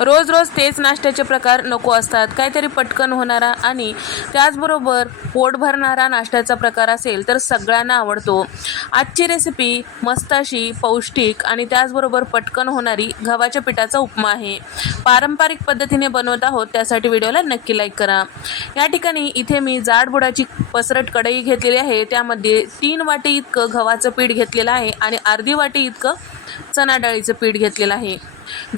रोज रोज तेच नाश्त्याचे प्रकार नको असतात. काहीतरी पटकन होणारा आणि त्याचबरोबर पोट भरणारा नाश्त्याचा प्रकार असेल तर सगळ्यांना आवडतो. आजची रेसिपी मस्त अशी पौष्टिक आणि त्याचबरोबर पटकन होणारी गव्हाच्या पिठाचा उपमा आहे. पारंपरिक पद्धतीने बनवत आहोत त्यासाठी व्हिडिओला नक्की लाईक करा. या ठिकाणी इथे मी जाडबुडाची पसरट कढई घेतलेली आहे. त्यामध्ये तीन वाटी इतकं गव्हाचं पीठ घेतलेलं आहे आणि अर्धी वाटी इतकं चणाडाळीचं पीठ घेतलेलं आहे.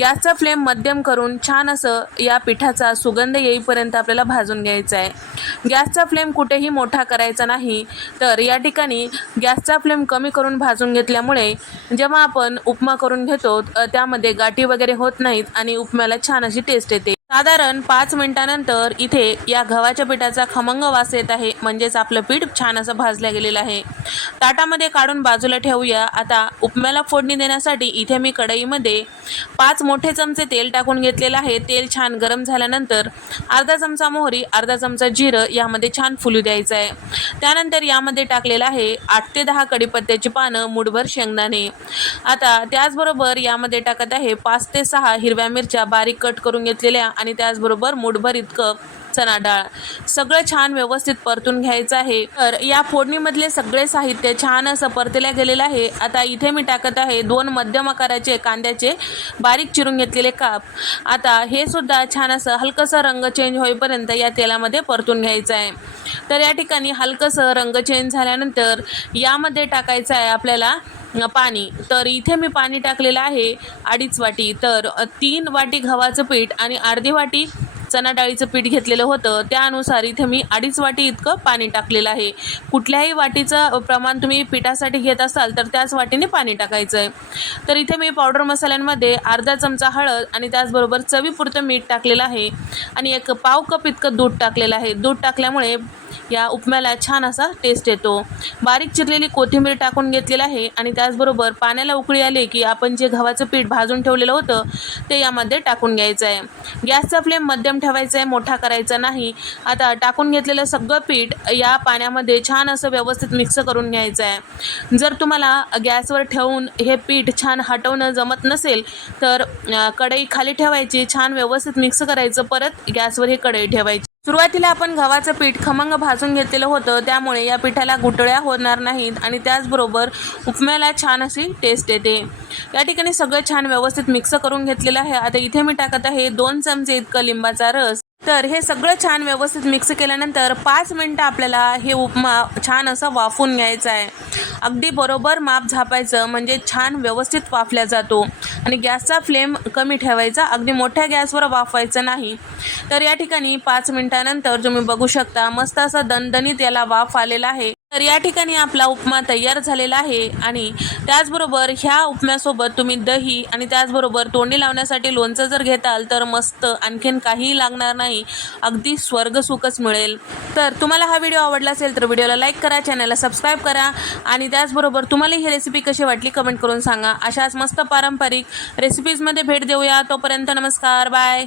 गॅसचा फ्लेम मध्यम करून छान असं या पिठाचा सुगंध येईपर्यंत आपल्याला भाजून घ्यायचा आहे. गॅसचा फ्लेम कुठेही मोठा करायचा नाही तर या ठिकाणी गॅसचा फ्लेम कमी करून भाजून घेतल्यामुळे जेव्हा आपण उपमा करून घेतो त्यामध्ये गाठी वगैरे होत नाहीत आणि उपम्याला छान अशी टेस्ट येते. साधारण पाच मिनिटानंतर इथे या गव्हाच्या पिठाचा खमंग वास येत आहे. म्हणजेच आपलं पीठ छान असं भाजलं गेलेलं आहे. ताटामध्ये काढून बाजूला ठेवूया. आता उपम्याला फोडणी देण्यासाठी इथे मी कढईमध्ये पाच मोठे चमचे तेल टाकून घेतलेलं आहे. तेल छान गरम झाल्यानंतर अर्धा चमचा मोहरी अर्धा चमचा जिरं यामध्ये छान फुलू द्यायचं आहे. त्यानंतर यामध्ये टाकलेलं आहे आठ ते दहा कडीपत्त्याची पानं मुठभर शेंगदाणे. आता त्याचबरोबर यामध्ये टाकत आहे पाच ते सहा हिरव्या मिरच्या बारीक कट करून घेतलेल्या आणि त्याचबरोबर मुठभर इतकं चणा डाळ सगळं छान व्यवस्थित परतून घ्यायचं आहे. तर या फोडणीमधले सगळे साहित्य छान असं परतल्या गेलेलं आहे. आता इथे मी टाकत आहे दोन मध्यम आकाराचे कांद्याचे बारीक चिरून घेतलेले काप. आता हे सुद्धा छान असं हलकंसं रंग चेंज होईपर्यंत या तेलामध्ये परतून घ्यायचं आहे. तर या ठिकाणी हलकंसं रंग चेंज झाल्यानंतर यामध्ये टाकायचं आहे आपल्याला पाणी. तर इथे मी पाणी टाकलेलं आहे अडीच वाटी. तर तीन वाटी गव्हाचं पीठ आणि अर्धी वाटी चणा डाळीचं पीठ घेतलेलं होतं. त्यानुसार इथे मी अडीच वाटी इतकं पाणी टाकलेलं आहे. कुठल्याही वाटीचं प्रमाण तुम्ही पिठासाठी घेत असाल तर त्याच वाटीने पाणी टाकायचं आहे तर इथे मी पावडर मसाल्यांमध्ये अर्धा चमचा हळद आणि त्याचबरोबर चवीपुरतं मीठ टाकलेलं आहे. आणि एक पाव कप इतकं दूध टाकलेलं आहे. दूध टाकल्यामुळे या उपम्याला छान असा टेस्ट येतो. बारीक चिरलेली कोथिंबीर टाकून घेतलेली आहे आणि त्याचबरोबर पाण्याला उकळी आली की आपण जे गव्हाचं पीठ भाजून ठेवलेलं होतं ते यामध्ये टाकून घ्यायचं आहे गॅसचा फ्लेम मध्यम ठेवायचा आहे मोठा करायचा नाही. आता टाकून घेतलेलं सगळं पीठ या पाण्यामध्ये छान असं व्यवस्थित मिक्स करून घ्यायचं आहे जर तुम्हाला गॅसवर ठेवून हे पीठ छान हटवणं जमत नसेल तर कढई खाली ठेवायची छान व्यवस्थित मिक्स करायचं परत गॅसवर ही कढई ठेवायची. सुरुवातीला आपण गव्हाचं पीठ खमंग भाजून घेतलेलं होतं. त्यामुळे या पिठाला गुटळ्या होणार नाहीत आणि त्याचबरोबर उपम्याला छान अशी टेस्ट येते. या ठिकाणी सगळं छान व्यवस्थित मिक्स करून घेतलेलं आहे. आता इथे मी टाकत आहे दोन चमचे इतकं लिंबाचा रस. तर हे सगळं छान व्यवस्थित मिक्स केल्यानंतर पाच मिनटं आपल्याला हे उपमा छान असं वाफून घ्यायचं आहे. अगदी बरोबर माप झापायचं म्हणजे छान व्यवस्थित वाफल्या जातो. आणि गॅसचा फ्लेम कमी ठेवायचा. अगदी मोठ्या गॅसवर वाफवायचं नाही. तर या ठिकाणी पाच मिनिटानंतर तुम्ही बघू शकता मस्त असा दणदणीत याला वाफ आलेला आहे. तर या ठिकाणी आपला उपमा तयार झालेला आहे आणि त्याचबरोबर ह्या उपम्यासोबत तुम्ही दही आणि त्याचबरोबर तोंडी लावण्यासाठी लोणचं जर घेताल तर मस्त आणखीन काहीही लागणार नाही. अगदी स्वर्गसुखच मिळेल. तर तुम्हाला हा व्हिडिओ आवडला असेल तर व्हिडिओला लाईक करा चॅनलला सबस्क्राईब करा आणि त्याचबरोबर तुम्हाला ही रेसिपी कशी वाटली कमेंट करून सांगा. अशाच मस्त पारंपरिक रेसिपीजमध्ये भेट देऊया. तोपर्यंत नमस्कार. बाय.